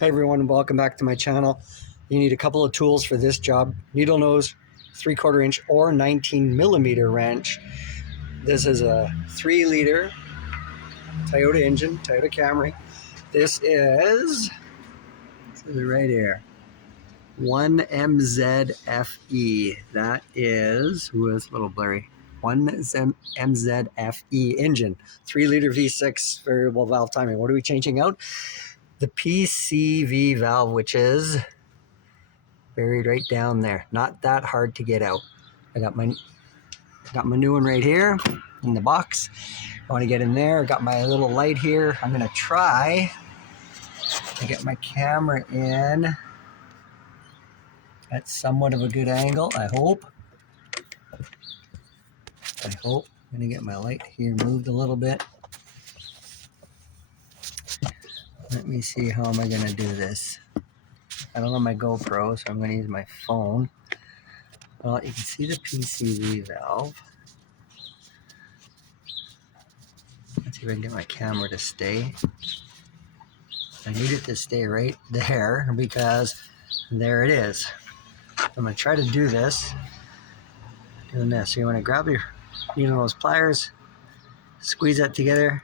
Hey everyone, welcome back to my channel. You need a couple of tools for this job. Needle nose, 3/4 inch or 19 millimeter wrench. This is a 3-liter Toyota engine, Toyota Camry. This is right here, 1MZ-FE. That is, it's a little blurry. 1MZ-FE engine, 3-liter V6 variable valve timing. What are we changing out? The PCV valve, which is buried right down there. Not that hard to get out. I got my new one right here in the box. I want to get in there. I got my little light here. I'm going to try to get my camera in at somewhat of a good angle, I hope. I'm going to get my light here moved a little bit. Let me see, how am I going to do this? I don't have my GoPro, so I'm going to use my phone. Well, you can see the PCV valve. Let's see if I can get my camera to stay. I need it to stay right there because there it is. I'm going to try to do this. Doing this. So you want to grab your needle nose pliers, squeeze that together,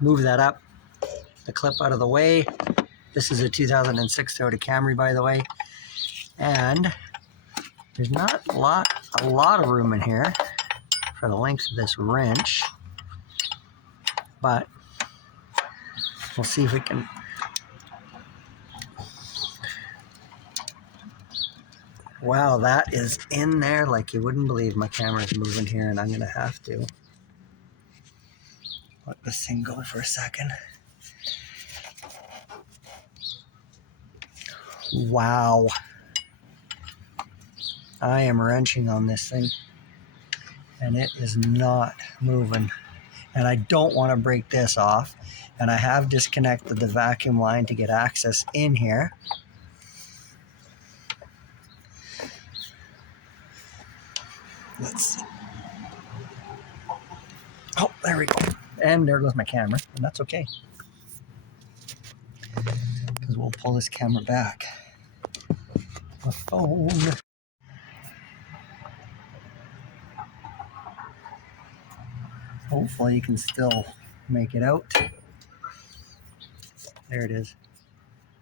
move that up, the clip out of the way. This is a 2006 Toyota Camry, by the way. And there's not a lot of room in here for the length of this wrench, but we'll see if we can. Wow, that is in there like you wouldn't believe. My camera's moving here, and I'm going to have to let this thing go for a second. Wow. I am wrenching on this thing, and it is not moving. And I don't want to break this off. And I have disconnected the vacuum line to get access in here. Let's see. Oh, there we go. And there goes my camera, and that's okay, because we'll pull this camera back. My phone. Hopefully you can still make it out. There it is,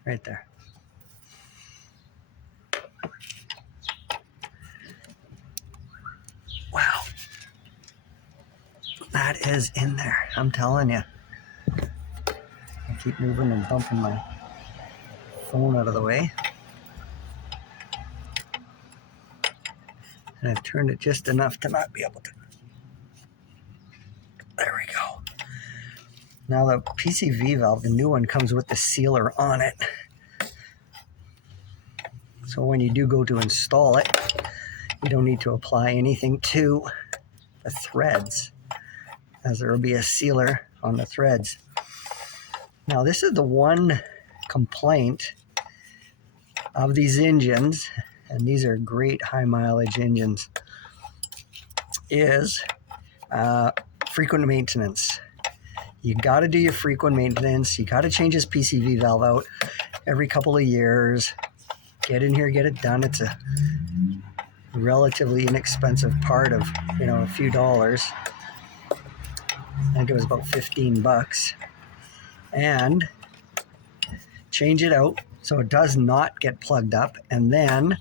right there. Wow. That is in there, I'm telling you. I keep moving and bumping my phone out of the way. And I've turned it just enough to not be able to. There we go. Now the PCV valve, the new one, comes with the sealer on it. So when you do go to install it, you don't need to apply anything to the threads, as there will be a sealer on the threads. Now this is the one complaint of these engines, and these are great high mileage engines, is frequent maintenance. You got to do your frequent maintenance. You got to change this PCV valve out every couple of years. Get in here, get it done. It's a relatively inexpensive part of, a few dollars. I think it was about 15 bucks. And change it out so it does not get plugged up, and then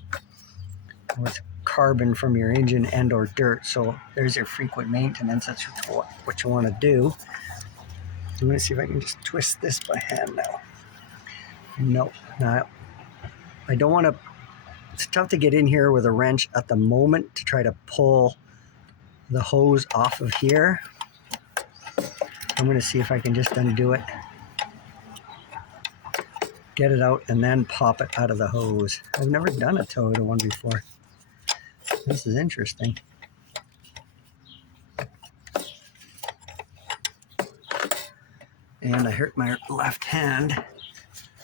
with carbon from your engine and or dirt. So there's your frequent maintenance. That's what you want to do. I'm going to see if I can just twist this by hand now. No, I don't want to. It's tough to get in here with a wrench at the moment to try to pull the hose off of here. I'm going to see if I can just undo it, get it out, and then pop it out of the hose. I've never done a Toyota one before. This is interesting. And I hurt my left hand,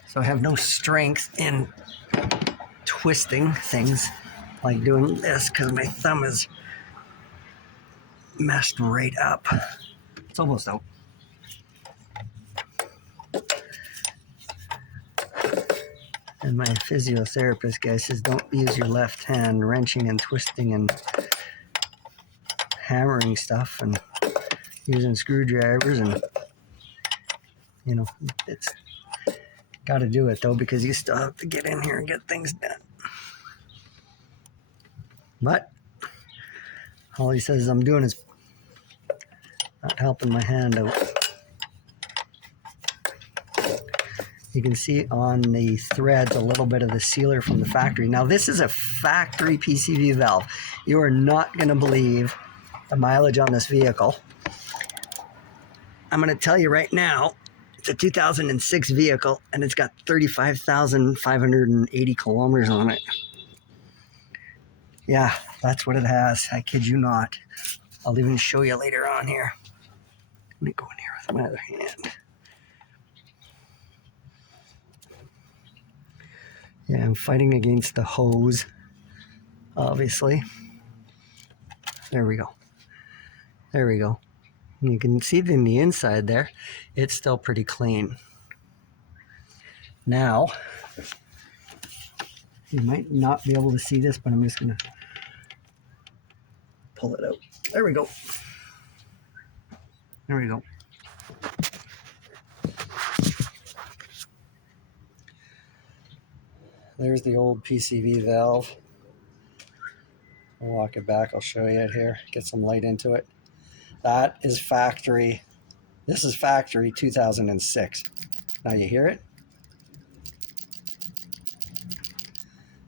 so I have no strength in twisting things like doing this, because my thumb is messed right up. It's almost out. And my physiotherapist guy says don't use your left hand wrenching and twisting and hammering stuff and using screwdrivers, and you know, it's got to do it though, because you still have to get in here and get things done. But all he says I'm doing is not helping my hand out. You can see on the threads a little bit of the sealer from the factory. Now this is a factory PCV valve. You are not going to believe the mileage on this vehicle. I'm going to tell you right now, it's a 2006 vehicle and it's got 35,580 kilometers on it. Yeah, that's what it has. I kid you not. I'll even show you later on here. Let me go in here with my other hand. Yeah, I'm fighting against the hose, obviously. There we go. There we go. And you can see it in the inside there. It's still pretty clean. Now, you might not be able to see this, but I'm just going to pull it out. There we go. There we go. There's the old PCV valve. I'll walk it back. I'll show you it here. Get some light into it. That is factory. This is factory 2006. Now you hear it?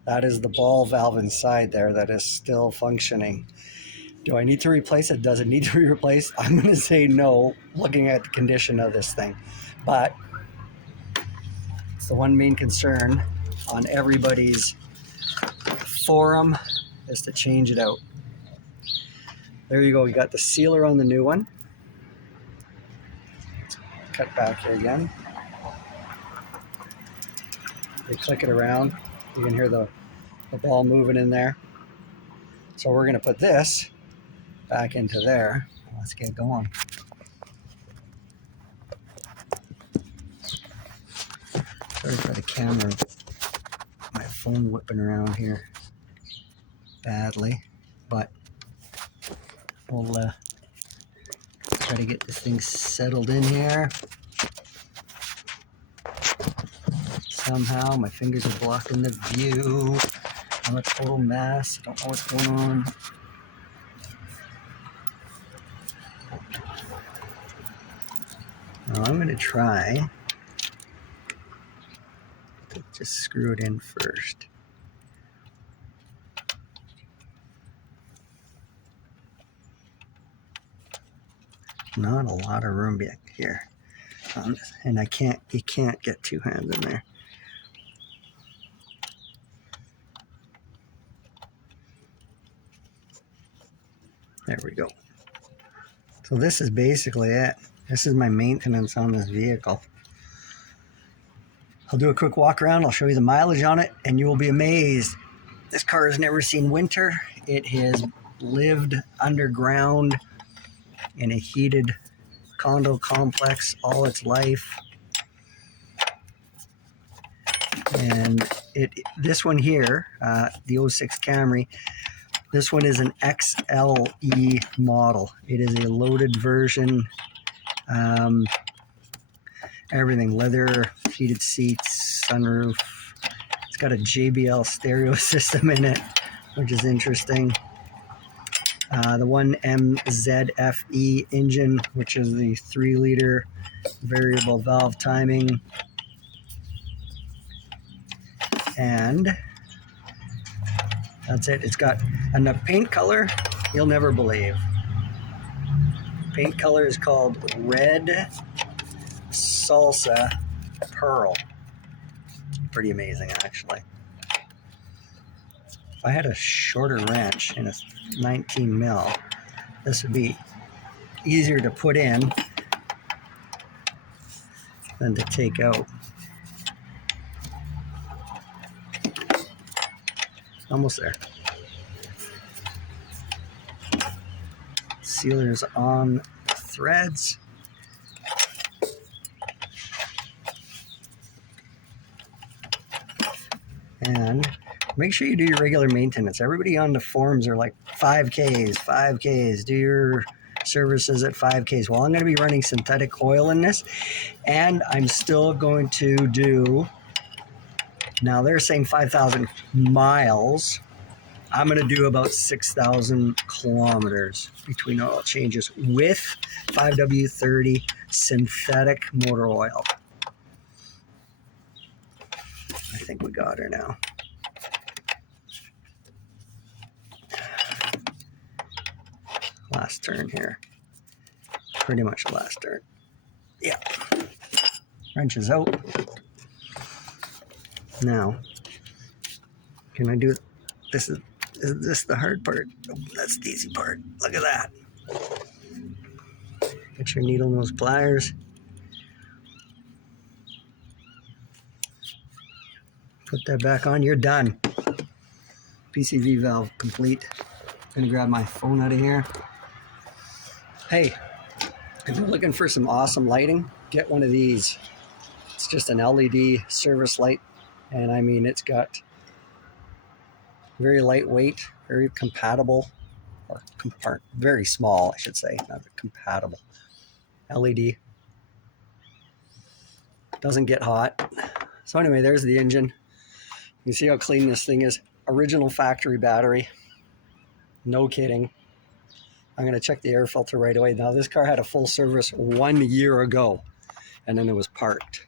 That is the ball valve inside there that is still functioning. Do I need to replace it? Does it need to be replaced? I'm going to say no, looking at the condition of this thing. But it's the one main concern on everybody's forum is to change it out. There you go. You got the sealer on the new one. Let's cut back here again. You click it around. You can hear the ball moving in there. So we're going to put this back into there. Let's get going. Sorry for the camera. My phone whipping around here badly, but we'll try to get this thing settled in here. Somehow my fingers are blocking the view. I'm a total mess. Don't know what's going on. Now I'm going to try to just screw it in first. Not a lot of room back here. And you can't get two hands in there. There we go. So this is basically it. This is my maintenance on this vehicle. I'll do a quick walk around. I'll show you the mileage on it and you will be amazed. This car has never seen winter. It has lived underground in a heated condo complex all its life. And this one here, the 06 Camry, this one is an XLE model. It is a loaded version. Everything, leather, heated seats, sunroof. It's got a JBL stereo system in it, which is interesting. The 1MZ-FE engine, which is the 3-liter variable valve timing. And that's it. It's got, and the paint color, you'll never believe. Paint color is called Red Salsa Pearl. Pretty amazing, actually. If I had a shorter wrench in a 19 mil, this would be easier to put in than to take out. Almost there. Sealers on the threads. And make sure you do your regular maintenance. Everybody on the forums are like 5Ks, do your services at 5Ks. Well, I'm going to be running synthetic oil in this, and I'm still going to do, now they're saying 5,000 miles. I'm going to do about 6,000 kilometers between oil changes with 5W30 synthetic motor oil. I think we got her now. Last turn here. Pretty much the last turn. Yeah. Wrench is out. Now, can I do it? Is this the hard part? Oh, that's the easy part. Look at that. Get your needle nose pliers. Put that back on. You're done. PCV valve complete. Gonna grab my phone out of here. Hey, if you're looking for some awesome lighting, get one of these. It's just an LED service light, and I mean, it's got very lightweight, very compatible, or very small, I should say, not compatible. LED. Doesn't get hot. So anyway, there's the engine. You can see how clean this thing is. Original factory battery. No kidding. I'm going to check the air filter right away. Now, this car had a full service 1 year ago, and then it was parked.